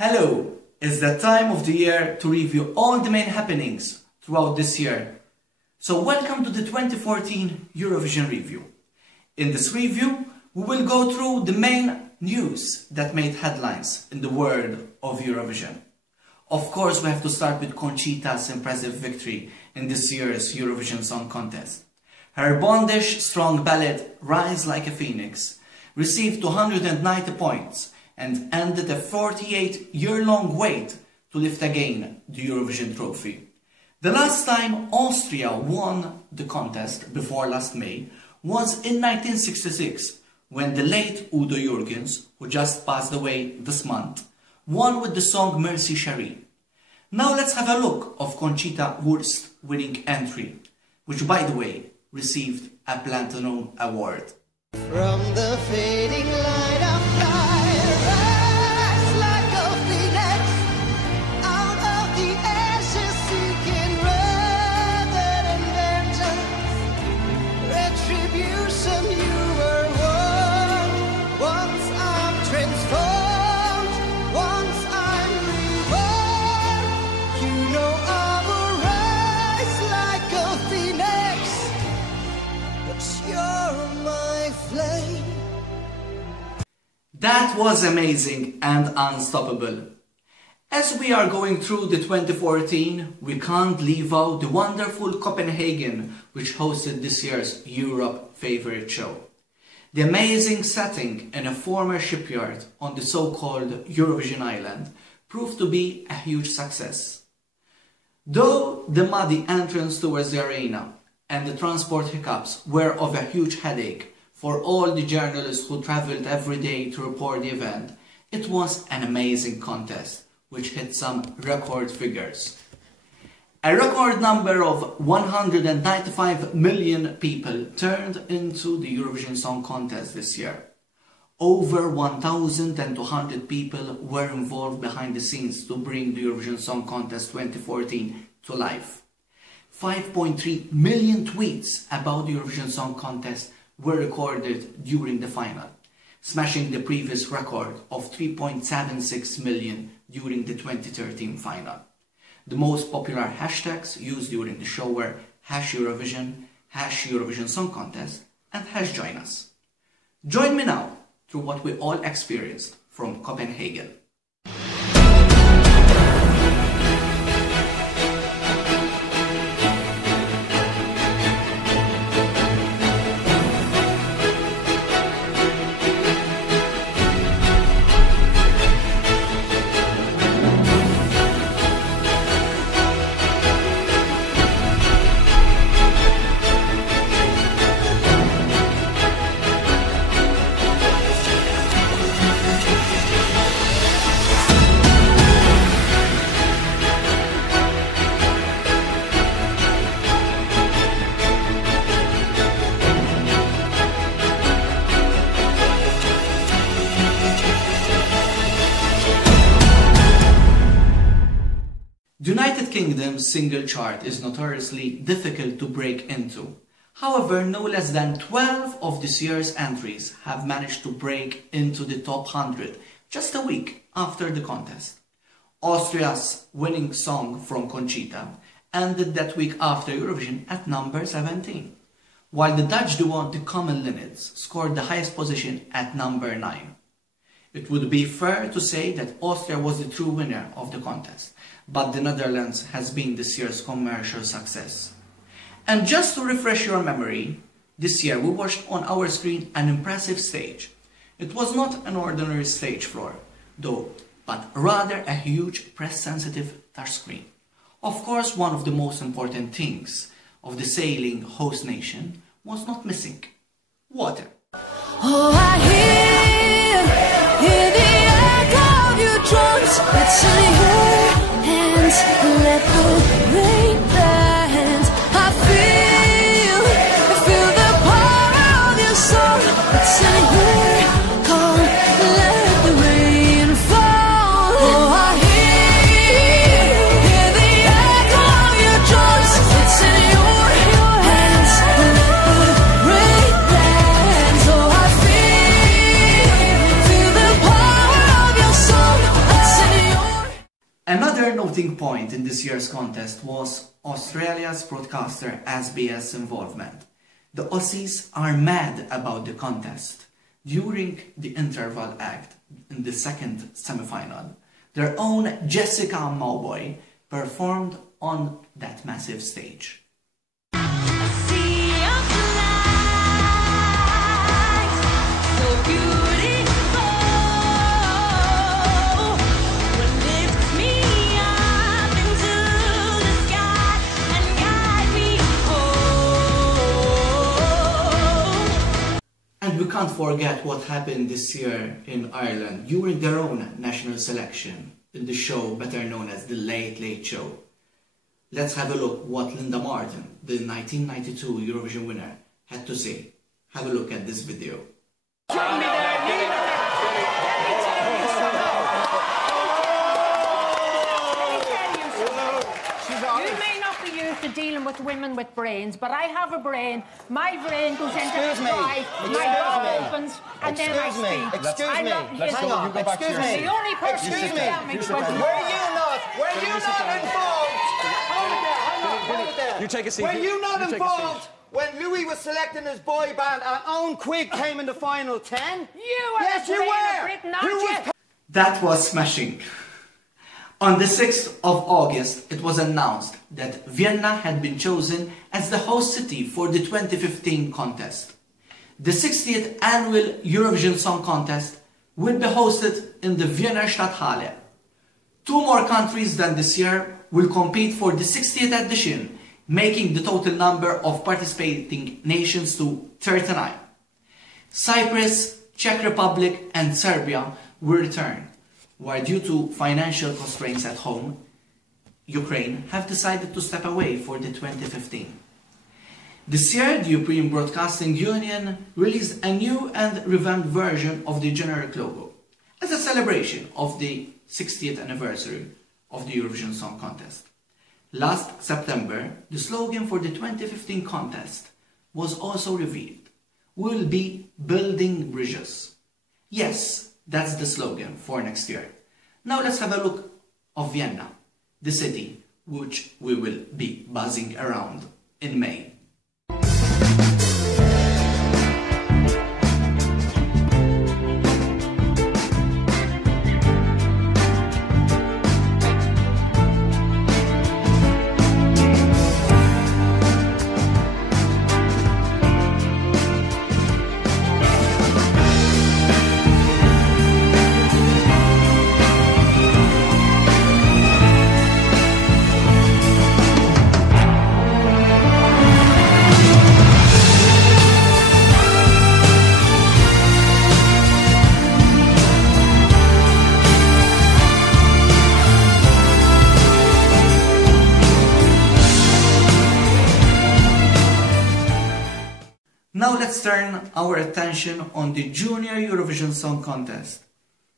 Hello! It's the time of the year to review all the main happenings throughout this year. So welcome to the 2014 Eurovision review. In this review, we will go through the main news that made headlines in the world of Eurovision. Of course, we have to start with Conchita's impressive victory in this year's Eurovision Song Contest. Her bondish, strong ballad, Rise Like a Phoenix, received 290 points and ended a 48-year-long wait to lift again the Eurovision trophy. The last time Austria won the contest, before last May, was in 1966, when the late Udo Jürgens, who just passed away this month, won with the song Merci Chérie. Now let's have a look of Conchita Wurst's winning entry, which, by the way, received a Platinum Award. From the fading light of fire, rise like a phoenix, out of the ashes seeking rather than vengeance, retribution you were won. Once I'm transformed, once I'm reborn, you know I will rise like a phoenix, but you're my flame. That was amazing and unstoppable. As we are going through the 2014, we can't leave out the wonderful Copenhagen, which hosted this year's Europe favorite show. The amazing setting in a former shipyard on the so-called Eurovision island proved to be a huge success. Though the muddy entrance towards the arena and the transport hiccups were of a huge headache for all the journalists who travelled every day to report the event, it was an amazing contest, which hit some record figures. A record number of 195 million people turned into the Eurovision Song Contest this year. Over 1,200 people were involved behind the scenes to bring the Eurovision Song Contest 2014 to life. 5.3 million tweets about the Eurovision Song Contest were recorded during the final, smashing the previous record of 3.76 million during the 2013 final. The most popular hashtags used during the show were #Eurovision, #Eurovision Song Contest, and #JoinUs. Join me now through what we all experienced from Copenhagen. The United Kingdom's single chart is notoriously difficult to break into. However, no less than 12 of this year's entries have managed to break into the top 100 just a week after the contest. Austria's winning song from Conchita ended that week after Eurovision at number 17, while the Dutch duo The Common Linnets scored the highest position at number 9. It would be fair to say that Austria was the true winner of the contest, but the Netherlands has been this year's commercial success. And just to refresh your memory, this year we watched on our screen an impressive stage. It was not an ordinary stage floor, though, but rather a huge press-sensitive touchscreen. Of course, one of the most important things of the sailing host nation was not missing: water. Oh, I hear the echo of your drums. It's in your hands. Let the rain dance. I feel the power of your song. It's in your call. Let the rain fall. Oh, I hear the echo of your drums. It's in your hands. Let the rain dance. Oh, I feel the noting point in this year's contest was Australia's broadcaster SBS involvement. The Aussies are mad about the contest. During the interval act in the second semi-final, their own Jessica Mowboy performed on that massive stage. And we can't forget what happened this year in Ireland during their own national selection in the show better known as The Late Late Show. Let's have a look what Linda Martin, the 1992 Eurovision winner, had to say. Have a look at this video. To dealing with women with brains, but I have a brain. My brain goes into the drive, my door opens, and then I speak. Excuse me. Hang on. Excuse me. The only person who tell me was Were you not involved? Hold it there. You take a seat. Were you not involved when Louis was selecting his boy band and Owen Quigg came in the final 10? You are yes, the you brain were. of Britain, aren't you? That was smashing. On the 6th of August, it was announced that Vienna had been chosen as the host city for the 2015 contest. The 60th annual Eurovision Song Contest will be hosted in the Vienna Stadthalle. 2 more countries than this year will compete for the 60th edition, making the total number of participating nations to 39. Cyprus, Czech Republic and Serbia will return, while due to financial constraints at home, Ukraine have decided to step away for the 2015. This year, the European Broadcasting Union released a new and revamped version of the generic logo as a celebration of the 60th anniversary of the Eurovision Song Contest. Last September, the slogan for the 2015 contest was also revealed. We'll be building bridges. Yes, that's the slogan for next year. Now let's have a look of Vienna, the city which we will be buzzing around in May. Now let's turn our attention on the Junior Eurovision Song Contest.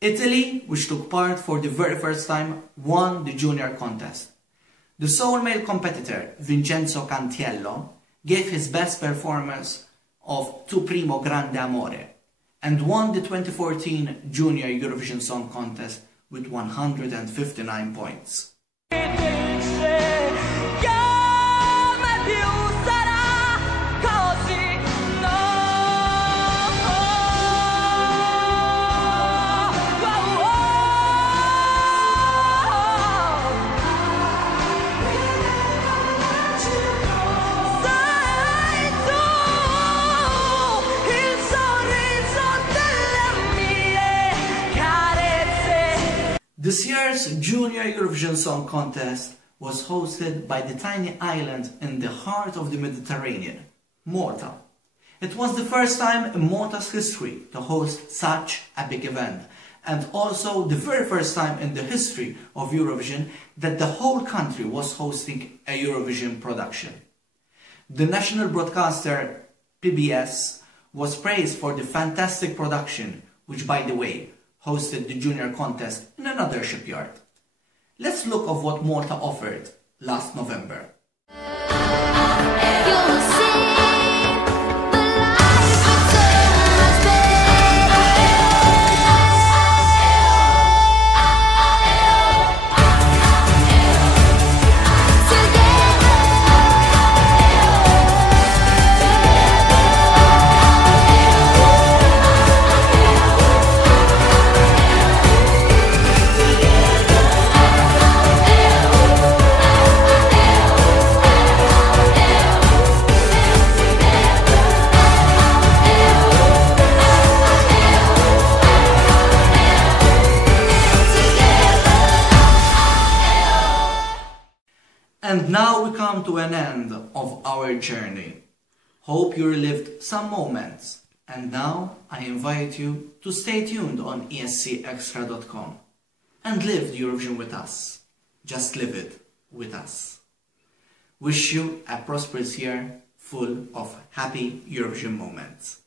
Italy, which took part for the very first time, won the junior contest. The sole male competitor, Vincenzo Cantiello, gave his best performance of Tu Primo Grande Amore and won the 2014 Junior Eurovision Song Contest with 159 points. This year's Junior Eurovision Song Contest was hosted by the tiny island in the heart of the Mediterranean, Malta. It was the first time in Malta's history to host such a big event, and also the very first time in the history of Eurovision that the whole country was hosting a Eurovision production. The national broadcaster PBS was praised for the fantastic production, which, by the way, hosted the junior contest in another shipyard. Let's look at what Malta offered last November. And now we come to an end of our journey. Hope you relived some moments. And now I invite you to stay tuned on escXtra.com and live the Eurovision with us. Just live it with us. Wish you a prosperous year full of happy Eurovision moments.